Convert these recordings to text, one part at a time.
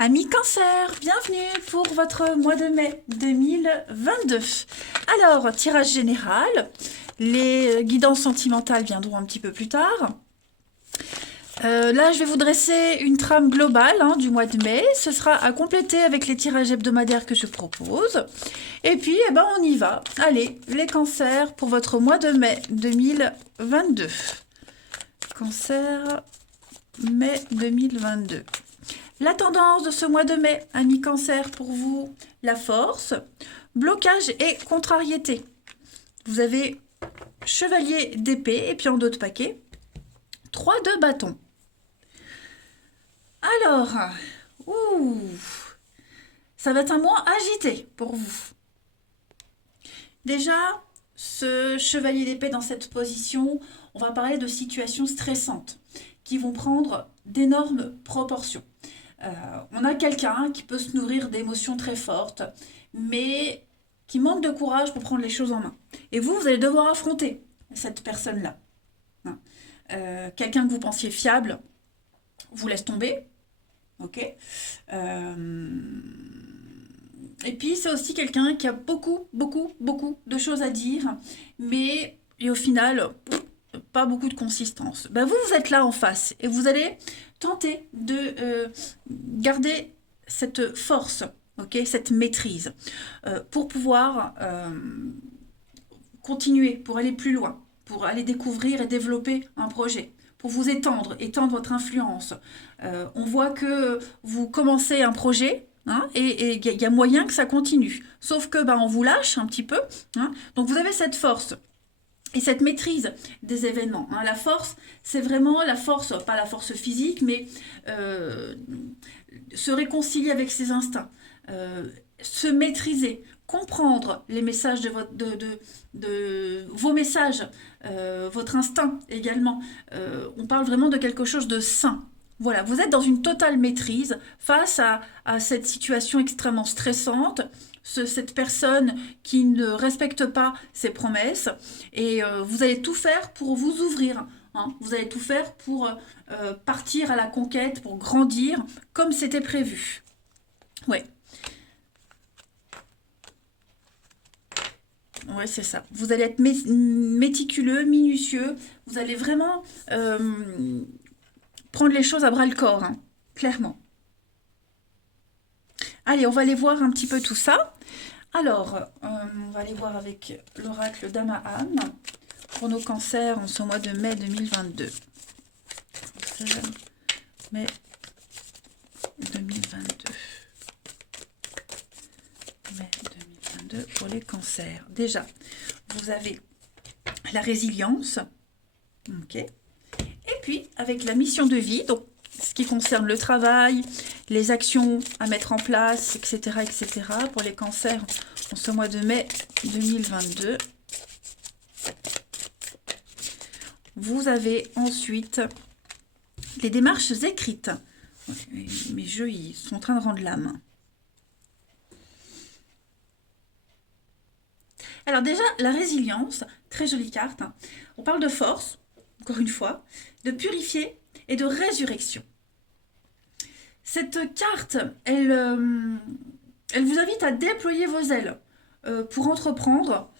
Amis Cancer, bienvenue pour votre mois de mai 2022. Alors, tirage général, les guidances sentimentales viendront un petit peu plus tard. Là, je vais vous dresser une trame globale du mois de mai. Ce sera à compléter avec les tirages hebdomadaires que je propose. Et puis, on y va. Allez, les cancers pour votre mois de mai 2022. Cancer, mai 2022. La tendance de ce mois de mai, amis Cancer, pour vous, la force, blocage et contrariété. Vous avez chevalier d'épée et puis en dos de paquet, 3 de bâton. Alors, ça va être un mois agité pour vous. Déjà, ce chevalier d'épée dans cette position, on va parler de situations stressantes qui vont prendre d'énormes proportions. On a quelqu'un qui peut se nourrir d'émotions très fortes, mais qui manque de courage pour prendre les choses en main. Et vous allez devoir affronter cette personne-là. Quelqu'un que vous pensiez fiable vous laisse tomber. Ok. Et puis c'est aussi quelqu'un qui a beaucoup de choses à dire, mais et au final, pas beaucoup de consistance. Vous êtes là en face et vous allez tenter de garder cette force, cette maîtrise, pour pouvoir continuer, pour aller plus loin, pour aller découvrir et développer un projet, pour vous étendre votre influence. On voit que vous commencez un projet, et il y a moyen que ça continue. Sauf que on vous lâche un petit peu. Donc vous avez cette force et cette maîtrise des événements. La force, c'est vraiment la force, pas la force physique, mais se réconcilier avec ses instincts, se maîtriser, comprendre les messages de vos messages, votre instinct également. On parle vraiment de quelque chose de sain. Voilà, vous êtes dans une totale maîtrise face à cette situation extrêmement stressante, cette personne qui ne respecte pas ses promesses, et vous allez tout faire pour vous ouvrir. Vous allez tout faire pour partir à la conquête, pour grandir comme c'était prévu. Ouais. Ouais, c'est ça. Vous allez être méticuleux, minutieux. Vous allez vraiment prendre les choses à bras le corps, clairement. Allez, on va aller voir un petit peu tout ça. Alors, on va aller voir avec l'oracle d'Amahan pour nos cancers en ce mois de mai 2022. Mai 2022. Mai 2022 pour les cancers. Déjà, vous avez la résilience. Ok. Et puis, avec la mission de vie, donc ce qui concerne le travail, les actions à mettre en place, etc., pour les cancers en ce mois de mai 2022. Vous avez ensuite les démarches écrites. Mes jeux, ils sont en train de rendre l'âme. Alors déjà, la résilience, très jolie carte. On parle de force, encore une fois, de purifier et de résurrection. Cette carte, elle vous invite à déployer vos ailes pour entreprendre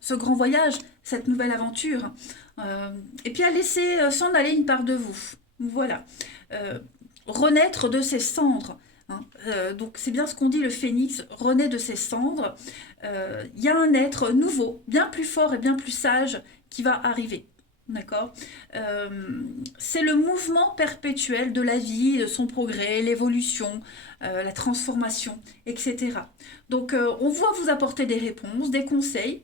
ce grand voyage, cette nouvelle aventure, et puis à laisser s'en aller une part de vous. Voilà. Renaître de ses cendres. Donc c'est bien ce qu'on dit, le phénix renaît de ses cendres. Il y a un être nouveau, bien plus fort et bien plus sage qui va arriver. D'accord. C'est le mouvement perpétuel de la vie, de son progrès, l'évolution, la transformation, etc. Donc on va vous apporter des réponses, des conseils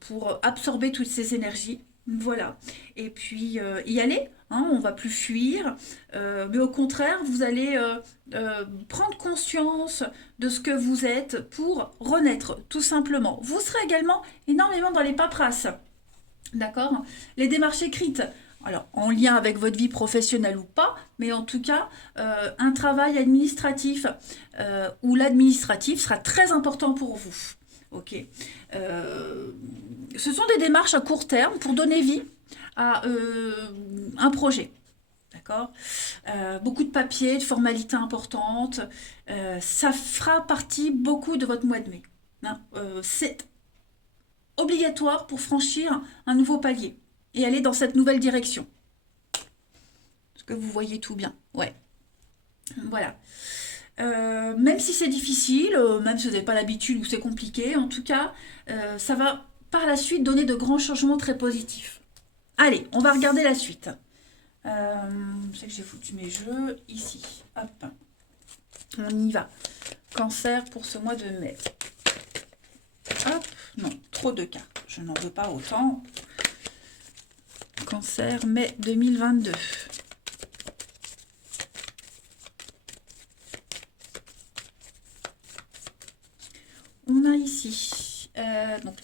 pour absorber toutes ces énergies. Voilà. Et puis y aller, on va plus fuir, mais au contraire, vous allez prendre conscience de ce que vous êtes pour renaître, tout simplement. Vous serez également énormément dans les paperasses. D'accord. Les démarches écrites, alors en lien avec votre vie professionnelle ou pas, mais en tout cas, un travail administratif ou l'administratif sera très important pour vous. Ok. Ce sont des démarches à court terme pour donner vie à un projet. d'accord? Beaucoup de papiers, de formalités importantes. Ça fera partie beaucoup de votre mois de mai. Hein. C'est obligatoire pour franchir un nouveau palier et aller dans cette nouvelle direction. Est-ce que vous voyez tout bien? Ouais. Voilà. Même si c'est difficile, même si vous n'avez pas l'habitude ou c'est compliqué, en tout cas, ça va par la suite donner de grands changements très positifs. Allez, on va regarder la suite. Je sais que j'ai foutu mes jeux ici. Hop, on y va. Cancer pour ce mois de mai. Hop, non, trop de cartes. Je n'en veux pas autant. Cancer, mai 2022. On a ici, donc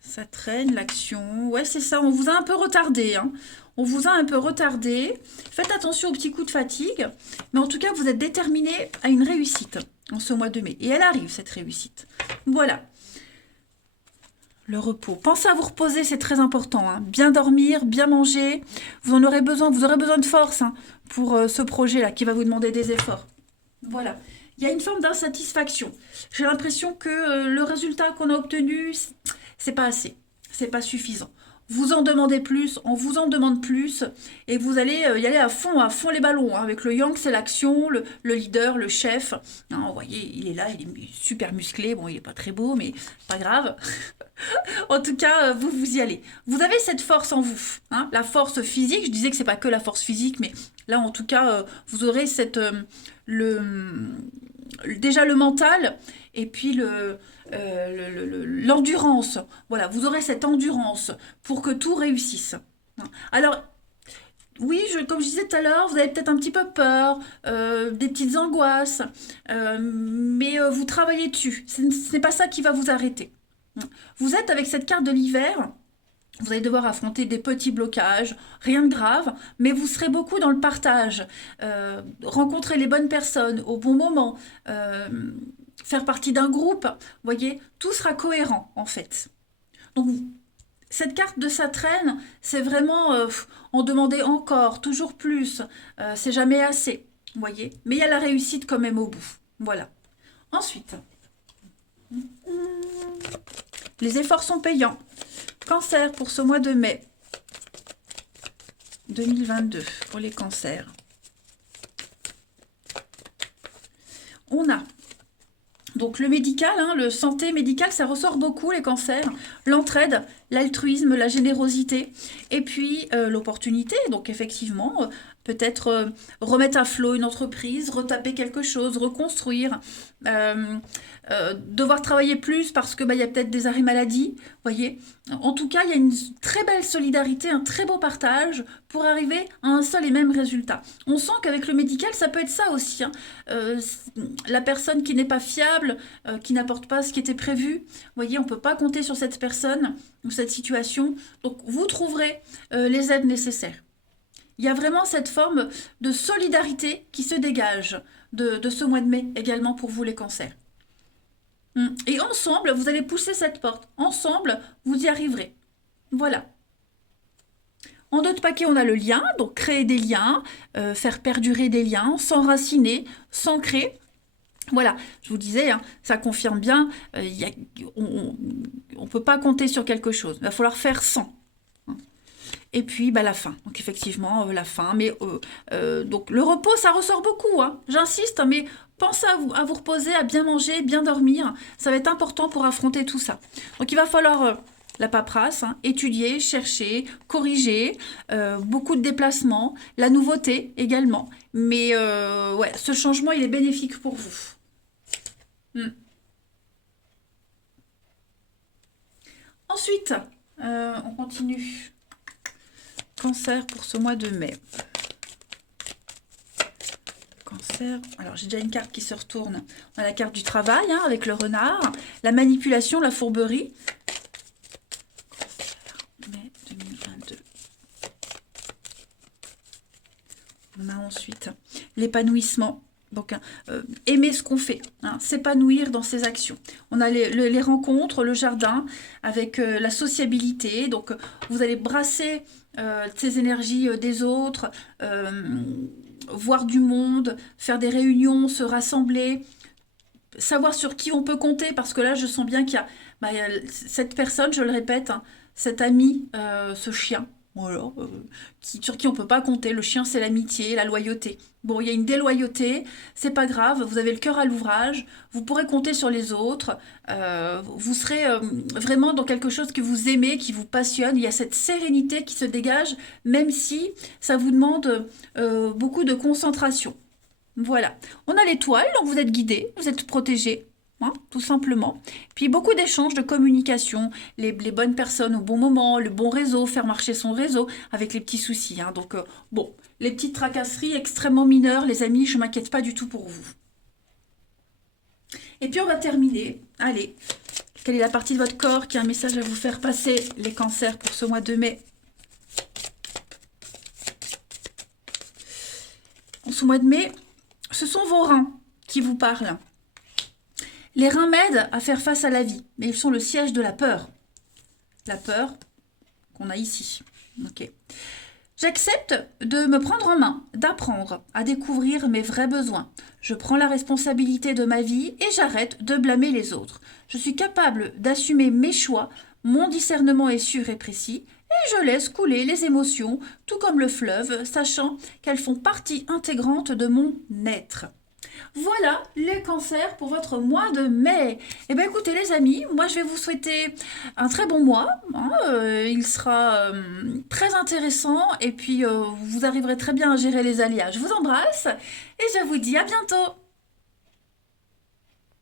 ça traîne, l'action. Ouais, c'est ça, on vous a un peu retardé. Hein. On vous a un peu retardé. Faites attention aux petits coups de fatigue. Mais en tout cas, vous êtes déterminé à une réussite en ce mois de mai. Et elle arrive, cette réussite. Voilà. Le repos. Pensez à vous reposer, c'est très important. Hein. Bien dormir, bien manger. Vous en aurez besoin. Vous aurez besoin de force hein, pour ce projet-là qui va vous demander des efforts. Voilà. Il y a une forme d'insatisfaction. J'ai l'impression que le résultat qu'on a obtenu, c'est pas assez. C'est pas suffisant. Vous en demandez plus, on vous en demande plus, et vous allez y aller à fond les ballons. Hein. Avec le yang, c'est l'action, le leader, le chef. Hein, vous voyez, il est là, il est super musclé. Bon, il est pas très beau, mais pas grave. En tout cas, vous y allez. Vous avez cette force en vous. Hein. La force physique, je disais que c'est pas que la force physique, mais là, en tout cas, vous aurez cette... déjà le mental et puis l'endurance. Voilà, vous aurez cette endurance pour que tout réussisse. Alors, oui, comme je disais tout à l'heure, vous avez peut-être un petit peu peur, des petites angoisses, mais vous travaillez dessus. Ce n'est pas ça qui va vous arrêter. Vous êtes avec cette carte de l'hiver. Vous allez devoir affronter des petits blocages, rien de grave, mais vous serez beaucoup dans le partage. Rencontrer les bonnes personnes au bon moment, faire partie d'un groupe, vous voyez, tout sera cohérent en fait. Donc cette carte de Saturne, c'est vraiment en demander encore, toujours plus, c'est jamais assez, vous voyez. Mais il y a la réussite quand même au bout. Voilà. Ensuite, les efforts sont payants. Cancer pour ce mois de mai 2022 pour les cancers. On a donc le médical, hein, le santé médical, ça ressort beaucoup les cancers. L'entraide, l'altruisme, la générosité et puis l'opportunité. Donc effectivement, peut-être remettre à flot une entreprise, retaper quelque chose, reconstruire, devoir travailler plus parce que y a peut-être des arrêts maladie, voyez. En tout cas, il y a une très belle solidarité, un très beau partage pour arriver à un seul et même résultat. On sent qu'avec le médical, ça peut être ça aussi. Hein. La personne qui n'est pas fiable, qui n'apporte pas ce qui était prévu, voyez, on ne peut pas compter sur cette personne ou cette situation. Donc, vous trouverez les aides nécessaires. Il y a vraiment cette forme de solidarité qui se dégage de ce mois de mai également pour vous les cancers. Et ensemble, vous allez pousser cette porte. Ensemble, vous y arriverez. Voilà. En d'autres paquets, on a le lien, donc créer des liens, faire perdurer des liens, s'enraciner, s'ancrer. Voilà, je vous disais, hein, ça confirme bien, on ne peut pas compter sur quelque chose. Il va falloir faire sans. Et puis la fin, donc effectivement la fin, mais donc le repos ça ressort beaucoup, hein. J'insiste, mais pensez à vous reposer, à bien manger, bien dormir, ça va être important pour affronter tout ça. Donc il va falloir la paperasse, hein, étudier, chercher, corriger, beaucoup de déplacements, la nouveauté également, mais ouais, ce changement il est bénéfique pour vous. Ensuite, on continue. Cancer pour ce mois de mai. Cancer. Alors, j'ai déjà une carte qui se retourne. On a la carte du travail, hein, avec le renard. La manipulation, la fourberie. Cancer, mai 2022. On a ensuite l'épanouissement. Donc, aimer ce qu'on fait, hein, s'épanouir dans ses actions. On a les rencontres, le jardin, avec la sociabilité. Donc, vous allez brasser ces énergies des autres, voir du monde, faire des réunions, se rassembler, savoir sur qui on peut compter, parce que là, je sens bien qu'il y a, bah, il y a cette personne, je le répète, hein, cet ami, ce chien, voilà, sur qui on peut pas compter. Le chien, c'est l'amitié, la loyauté. Bon, il y a une déloyauté, c'est pas grave, vous avez le cœur à l'ouvrage, vous pourrez compter sur les autres, vous serez vraiment dans quelque chose que vous aimez, qui vous passionne. Il y a cette sérénité qui se dégage, même si ça vous demande beaucoup de concentration. Voilà. On a l'étoile, donc vous êtes guidé, vous êtes protégé, hein, tout simplement. Puis beaucoup d'échanges, de communication, les bonnes personnes au bon moment, le bon réseau, faire marcher son réseau avec les petits soucis, hein. Donc, bon, les petites tracasseries extrêmement mineures, les amis, je ne m'inquiète pas du tout pour vous. Et puis on va terminer. Allez, quelle est la partie de votre corps qui a un message à vous faire passer, les cancers, pour ce mois de mai? En ce mois de mai, ce sont vos reins qui vous parlent. Les reins m'aident à faire face à la vie, mais ils sont le siège de la peur. La peur qu'on a ici. Ok. J'accepte de me prendre en main, d'apprendre à découvrir mes vrais besoins. Je prends la responsabilité de ma vie et j'arrête de blâmer les autres. Je suis capable d'assumer mes choix, mon discernement est sûr et précis, et je laisse couler les émotions, tout comme le fleuve, sachant qu'elles font partie intégrante de mon être. Voilà les cancers pour votre mois de mai. Eh bien écoutez les amis, moi je vais vous souhaiter un très bon mois, hein, il sera très intéressant et puis vous arriverez très bien à gérer les aléas. Je vous embrasse et je vous dis à bientôt.